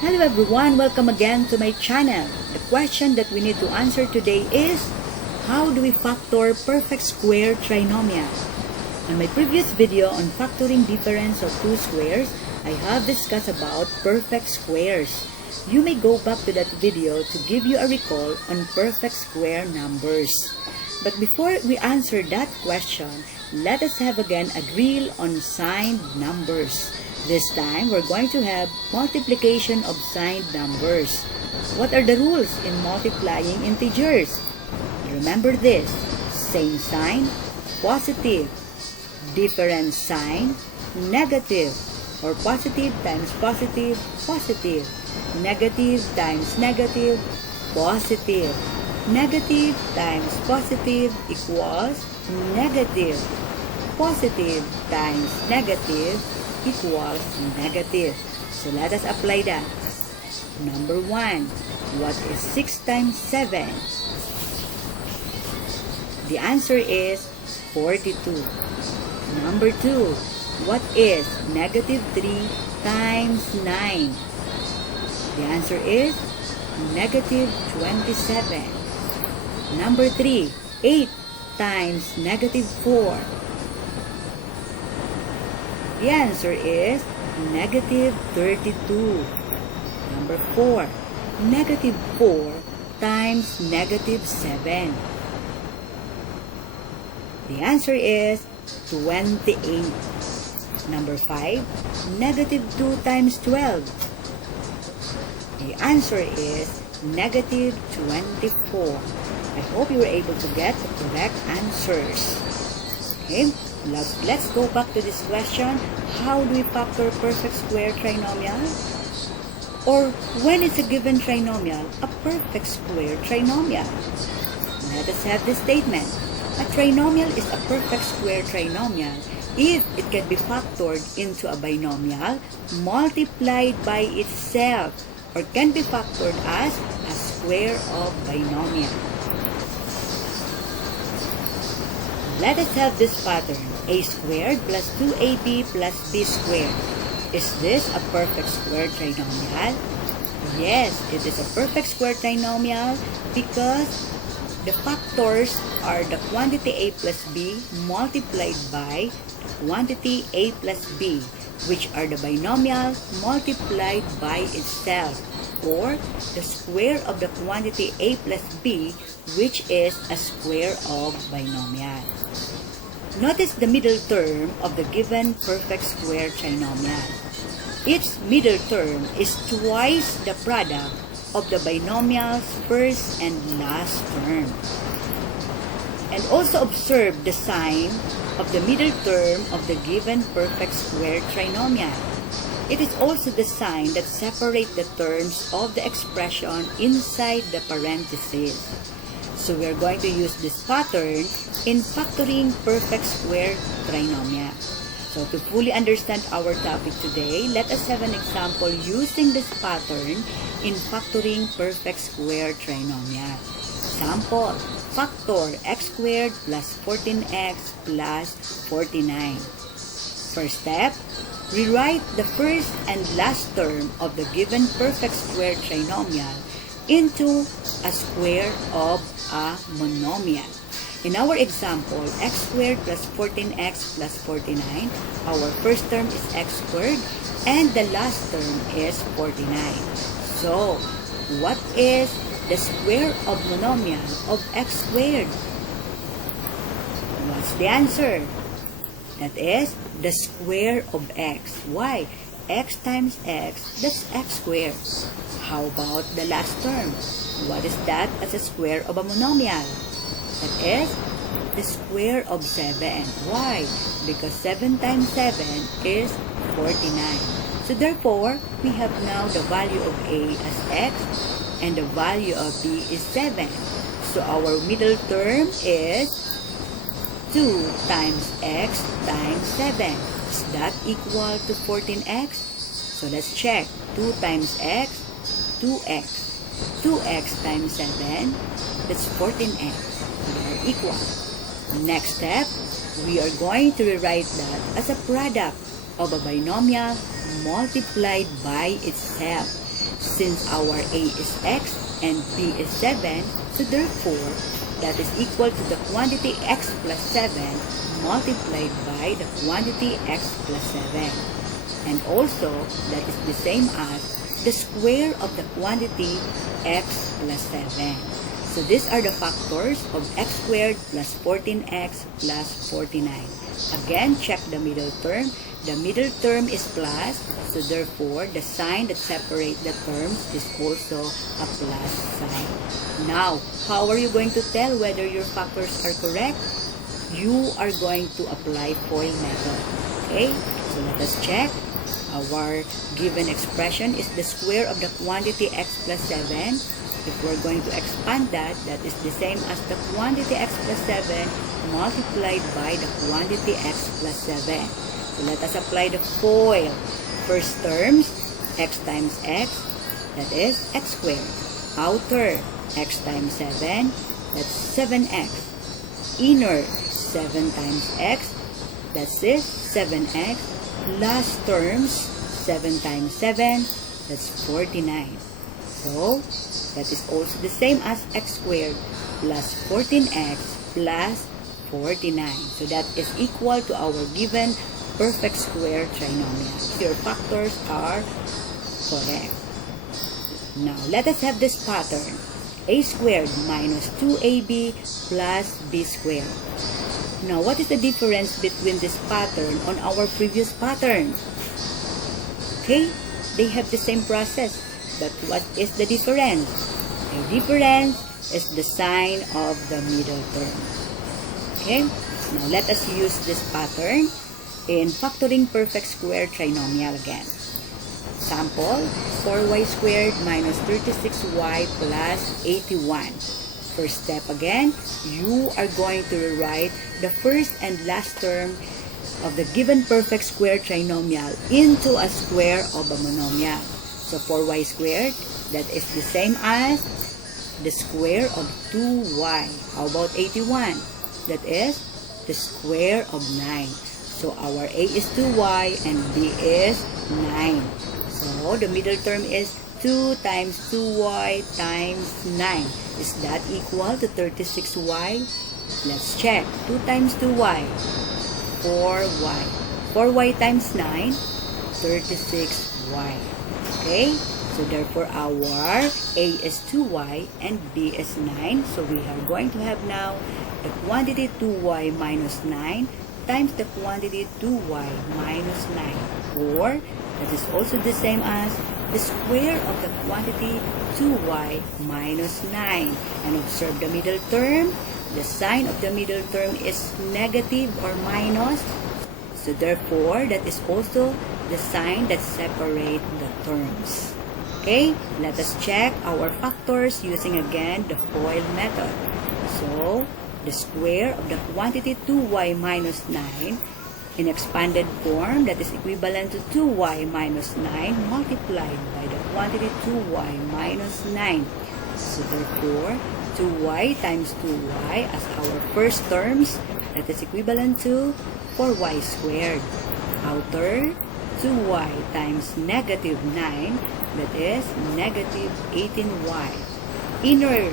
Hello everyone, welcome again to my channel. The question that we need to answer today is, how do we factor perfect square trinomial? On my previous video on factoring difference of two squares, I have discussed about perfect squares. You may go back to that video to give you a recall on perfect square numbers. But before we answer that question, let us have again a drill on signed numbers. This time, we're going to have multiplication of signed numbers. What are the rules in multiplying integers? Remember this: same sign, positive; different sign, negative; or positive times positive, positive; negative times negative, positive; negative times positive equals negative; positive times negative equals negative. So let us apply that. Number 1, what is 6 times 7? The answer is 42. Number 2, what is negative 3 times 9? The answer is negative 27. Number 3, 8 times negative 4. The answer is negative 32. Number 4, negative 4 times negative 7. The answer is 28. Number 5, negative 2 times 12. The answer is negative 24. I hope you were able to get the correct answers. Okay, let's go back to this question. How do we factor perfect square trinomial? Or when is a given trinomial a perfect square trinomial? Let us have this statement. A trinomial is a perfect square trinomial if it can be factored into a binomial multiplied by itself, or can be factored as a square of binomial. Let us have this pattern: a squared plus 2ab plus b squared. Is this a perfect square trinomial? Yes, it is a perfect square trinomial because the factors are the quantity a plus b multiplied by the quantity a plus b, which are the binomial multiplied by itself, or the square of the quantity a plus b, which is a square of binomial. Notice the middle term of the given perfect square trinomial. Its middle term is twice the product of the binomial's first and last term. And also observe the sign of the middle term of the given perfect square trinomial. It is also the sign that separates the terms of the expression inside the parentheses. So we are going to use this pattern in factoring perfect square trinomial. So to fully understand our topic today, let us have an example using this pattern in factoring perfect square trinomial. Example: factor x squared plus 14x plus 49. First step, rewrite the first and last term of the given perfect square trinomial into a square of a monomial. In our example, x squared plus 14x plus 49, our first term is x squared and the last term is 49. So, what is the square of monomial of x squared? What's the answer? That is the square of x. Why? X times x, that's x squared. How about the last term? What is that as a square of a monomial? That is the square of 7. Why? Because 7 times 7 is 49. So therefore, we have now the value of a as x and the value of b is 7. So our middle term is 2 times x times 7. Is that equal to 14x? So let's check. 2 times x, 2x. 2x times 7, that's 14x. They are equal. Next step, we are going to rewrite that as a product of a binomial multiplied by itself. since our A is x and B is 7, so therefore, that is equal to the quantity x plus 7 multiplied by the quantity x plus 7. And also, that is the same as the square of the quantity x plus 7. So these are the factors of x squared plus 14x plus 49. Again, check the middle term. The middle term is plus, so therefore, the sign that separates the terms is also a plus sign. Now, how are you going to tell whether your factors are correct? You are going to apply FOIL method. Okay? So let us check. Our given expression is the square of the quantity x plus 7. If we're going to expand that, that is the same as the quantity x plus 7 multiplied by the quantity x plus 7. So let us apply the FOIL. First terms, x times x, that is x squared. Outer, x times 7, that's 7x. Inner, 7 times x, that's it, 7x. Last terms, 7 times 7, that's 49. So, that is also the same as x squared plus 14x plus 49. So that is equal to our given perfect square trinomial. Your factors are correct. Now, let us have this pattern. A squared minus 2ab plus b squared. Now, what is the difference between this pattern on our previous pattern? Okay, they have the same process. But what is the difference? The difference is the sign of the middle term. Okay? Now, let us use this pattern in factoring perfect square trinomial again. Sample, 4y squared minus 36y plus 81. First step again, you are going to rewrite the first and last term of the given perfect square trinomial into a square of a monomial. So 4y squared, that is the same as the square of 2y. How about 81? That is the square of 9. So our A is 2y and B is 9. So the middle term is 2 times 2y times 9. Is that equal to 36y? Let's check. 2 times 2y, 4y. 4y times 9, 36y. Okay, so therefore our A is 2y and B is 9. So we are going to have now the quantity 2y minus 9 times the quantity 2y minus 9. Or, that is also the same as the square of the quantity 2y minus 9. And observe the middle term. The sign of the middle term is negative or minus. So therefore, that is also the sign that separates the terms. Okay, let us check our factors using again the FOIL method. So, the square of the quantity 2y minus 9 in expanded form, that is equivalent to 2y minus 9 multiplied by the quantity 2y minus 9. So therefore, 2y times 2y as our first terms, that is equivalent to 4y squared. Outer, 2y times negative 9, that is negative 18y. Inner,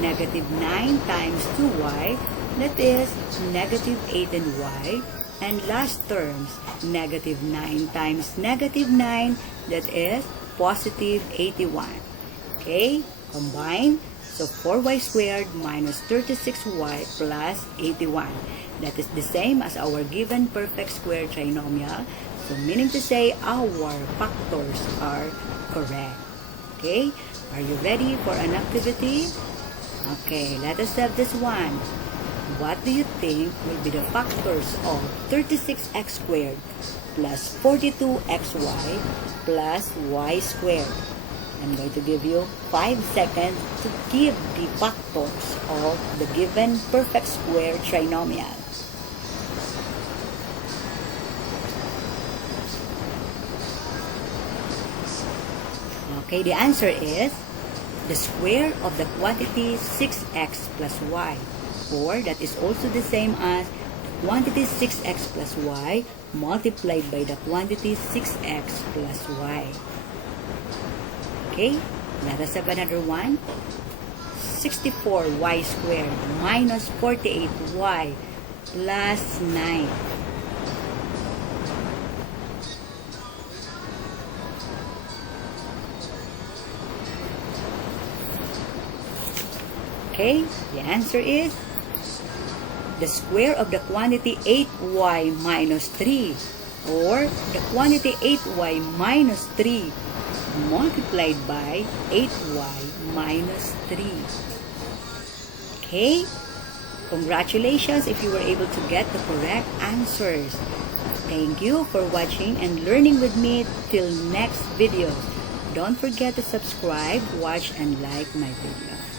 negative 9 times 2y, that is negative 18y. And last terms, negative 9 times negative 9, that is positive 81. Okay, combine. So 4y squared minus 36y plus 81. That is the same as our given perfect square trinomial. So meaning to say our factors are correct. Okay, are you ready for an activity? Okay, let us have this one. What do you think will be the factors of 36x squared plus 42xy plus y squared? I'm going to give you 5 seconds to give the factors of the given perfect square trinomial. Okay, the answer is the square of the quantity 6x plus y, or that is also the same as the quantity 6x plus y multiplied by the quantity 6x plus y. Okay, let us have another one. 64y squared minus 48y plus 9. Okay, the answer is the square of the quantity 8y minus 3, or the quantity 8y minus 3 multiplied by 8y minus 3. Okay, congratulations if you were able to get the correct answers. Thank you for watching and learning with me. Till next video. Don't forget to subscribe, watch, and like my video.